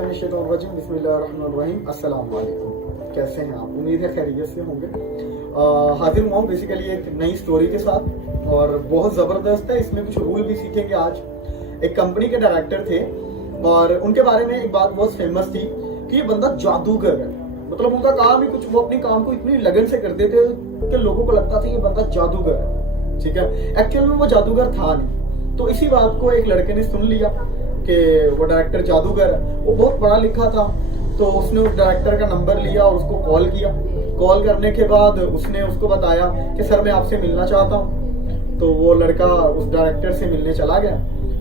बिस्मिल्लाहिर्रहमानिर्रहीम। अस्सलाम वालेकुम। कैसे हैं आप? उम्मीद है खैरियत से होंगे। हाजिर हुआ हूँ बेसिकली एक नई स्टोरी के साथ और बहुत ज़बरदस्त है। इसमें कुछ रूल भी सीखेंगे आज। एक कंपनी के डायरेक्टर थे और उनके बारे में एक बात बहुत फेमस थी कि ये बंदा जादूगर है। मतलब उनका काम ही कुछ, वो अपने काम को इतनी लगन से करते थे कि लोगों को लगता था ये बंदा जादूगर है। ठीक है, एक्चुअल में वो जादूगर था नहीं। तो इसी बात को एक लड़के ने सुन लिया कि वो डायरेक्टर जादूगर है। वो बहुत पढ़ा लिखा था, तो उसने उस डायरेक्टर का नंबर लिया और उसको कॉल किया। कॉल करने के बाद उसने उसको बताया कि सर मैं आपसे मिलना चाहता हूँ। तो वो लड़का उस डायरेक्टर से मिलने चला गया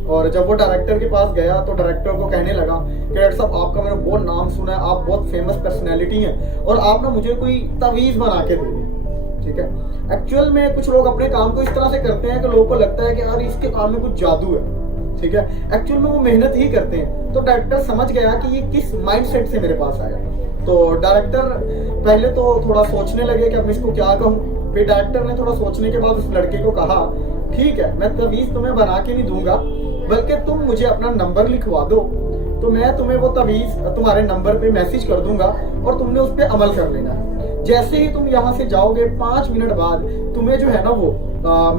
और जब वो डायरेक्टर के पास गया तो डायरेक्टर को कहने लगा कि डायरेक्टर साहब आपका मैंने बहुत नाम सुना है, आप बहुत फेमस पर्सनैलिटी हैं और आप ना मुझे कोई तवीज़ बना के दे दें। ठीक है, एक्चुअल में कुछ लोग अपने काम को इस तरह से करते हैं कि लोगों को लगता है कि यार इसके काम में कुछ जादू है। ठीक है, एक्चुअल में वो मेहनत ही करते हैं। तो डायरेक्टर समझ गया कि ये किस माइंडसेट से मेरे पास आया। तो डायरेक्टर पहले तो थोड़ा सोचने लगे कि अब मैं इसको क्या कहूँ। फिर डायरेक्टर ने थोड़ा सोचने के बाद उस लड़के को कहा ठीक है, मैं तवीज़ तुम्हें बना के नहीं दूंगा, बल्कि तुम मुझे अपना नंबर लिखवा दो तो मैं तुम्हें वो तवीज़ तुम्हारे नंबर पे मैसेज कर दूंगा और तुमने उस पर अमल कर लेना है। जैसे ही तुम यहाँ से जाओगे 5 मिनट बाद तुम्हें जो है ना वो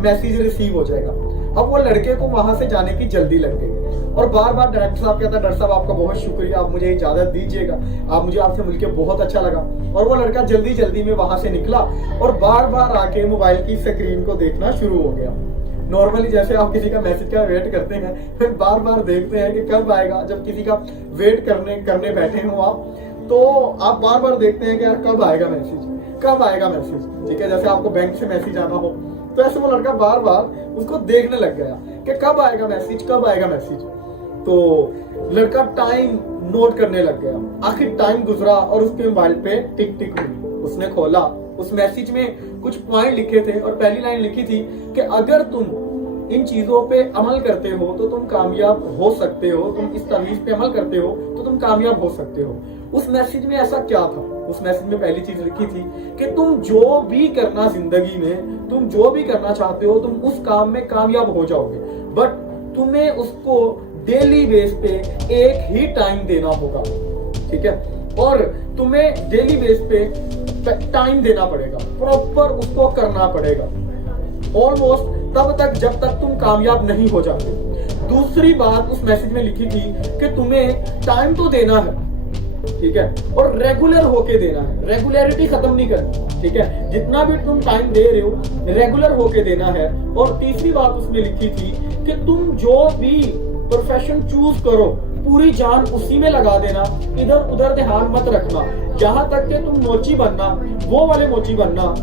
मैसेज रिसीव हो जाएगा। अब वो लड़के को वहां से जाने की जल्दी लग गई और बार बार डायरेक्टर साहब कहता डायरेक्टर साहब आपका बहुत शुक्रिया, आप मुझे इजाजत दीजिएगा, आप मुझे आपसे मिलके बहुत अच्छा लगा। और वो लड़का जल्दी जल्दी में वहां से निकला और बार बार आके मोबाइल की स्क्रीन को देखना शुरू हो गया। नॉर्मली जैसे आप किसी का मैसेज का वेट करते हैं फिर बार बार देखते हैं कि कब आएगा। जब किसी का वेट करने बैठे हो आप तो आप बार बार देखते हैं कि यार कब आएगा मैसेज, कब आएगा मैसेज। ठीक है, जैसे आपको बैंक से मैसेज आना हो तो ऐसे वो लड़का बार बार उसको देखने लग गया कि कब आएगा मैसेज, कब आएगा मैसेज। तो लड़का टाइम नोट करने लग गया। आखिर टाइम गुजरा और उसके मोबाइल पे टिक टिक हुई। उसने खोला, उस मैसेज में कुछ पॉइंट लिखे थे और पहली लाइन लिखी थी कि अगर तुम इन चीजों पे अमल करते हो तो तुम कामयाब हो सकते हो, तुम इस तवीज पे अमल करते हो तो तुम कामयाब हो सकते हो। उस मैसेज में ऐसा क्या था? उस मैसेज में पहली चीज लिखी थी कि तुम जो भी करना जिंदगी में, तुम जो भी करना चाहते हो तुम उस काम में कामयाब हो जाओगे, बट तुम्हें उसको डेली बेस पे एक ही टाइम देना होगा। ठीक है, और तुम्हें डेली बेस पे टाइम देना पड़ेगा, प्रॉपर उसको करना पड़ेगा ऑलमोस्ट तब तक जब तक तुम कामयाब नहीं हो जाते। दूसरी बात उस मैसेज में लिखी थी कि तुम्हें टाइम तो देना है, ठीक है, और रेगुलर होके देना है, रेगुलरिटी खत्म नहीं करनी। ठीक है, जितना भी तुम टाइम दे रहे हो रेगुलर होके देना है। और तीसरी बात उसमें लिखी थी कि तुम जो भी प्रोफेशन चूज करो पूरी जान उसी में लगा देना, इधर उधर ध्यान मत रखना। यहाँ तक कि तुम मोची बनना, वो वाले मोची बनना,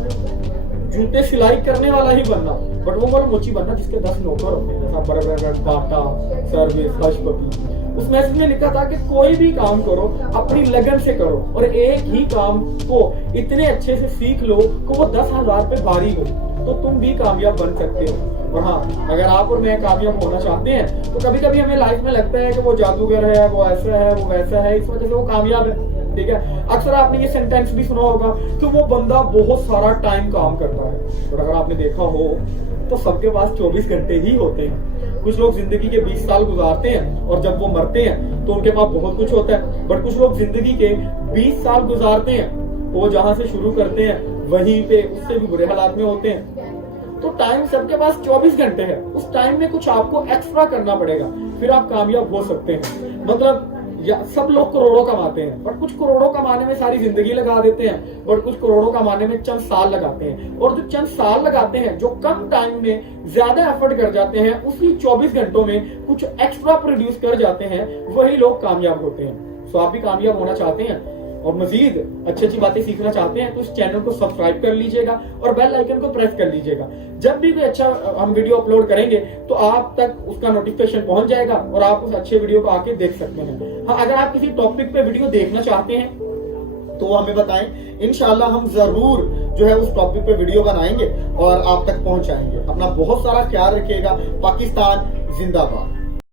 जूते सिलाई करने वाला ही बनना, बट वो वाला मोची बनना जिसके 10 नौकर होते हैं, जैसा बर्गर, टाटा, सर्विस, हर्ष बपी। उस मैसेज में लिखा था कि कोई भी काम करो अपनी लगन से करो और एक ही काम को इतने अच्छे से सीख लो कि वो 10,000 पे भारी हो तो तुम भी कामयाब बन सकते हो। और हाँ, अगर आप और मैं कामयाब होना चाहते हैं तो कभी कभी हमें लाइफ में लगता है कि वो जादूगर है, वो ऐसा है, वो वैसा है, इस वजह से वो कामयाब है। ठीक है, अक्सर आपने ये सेंटेंस भी सुना होगा कि वो बंदा बहुत सारा टाइम काम करता है। और अगर आपने देखा हो तो सबके पास 24 घंटे ही होते हैं। कुछ लोग जिंदगी के 20 साल गुजारते हैं और जब वो मरते हैं तो उनके पास बहुत कुछ होता है, बट कुछ लोग जिंदगी के 20 साल गुजारते हैं, वो जहां से शुरू करते हैं वहीं पे उससे भी बुरे हालात में होते हैं। तो टाइम सबके पास 24 घंटे है, उस टाइम में कुछ आपको एक्स्ट्रा करना पड़ेगा, फिर आप कामयाब हो सकते हैं। मतलब सब लोग करोड़ों कमाते हैं, बट कुछ करोड़ों कमाने में सारी जिंदगी लगा देते हैं, बट कुछ करोड़ों कमाने में चंद साल लगाते हैं। और जो चंद साल लगाते हैं, जो कम टाइम में ज्यादा एफर्ट कर जाते हैं, उसी 24 घंटों में कुछ एक्स्ट्रा प्रोड्यूस कर जाते हैं, वही लोग कामयाब होते हैं। सो आप भी कामयाब होना चाहते हैं और मजीद अच्छी अच्छी बातें सीखना चाहते हैं तो इस चैनल को सब्सक्राइब कर लीजिएगा और बेल आइकन को प्रेस कर लीजिएगा। जब भी कोई अच्छा हम वीडियो अपलोड करेंगे तो आप तक उसका नोटिफिकेशन पहुंच जाएगा और आप उस अच्छे वीडियो को आके देख सकते हैं। हाँ, अगर आप किसी टॉपिक पे वीडियो देखना चाहते हैं तो हमें बताएं, इंशाल्लाह हम जरूर जो है उस टॉपिक पे वीडियो बनाएंगे और आप तक पहुंचाएंगे। अपना बहुत सारा ख्याल रखिएगा। पाकिस्तान जिंदाबाद।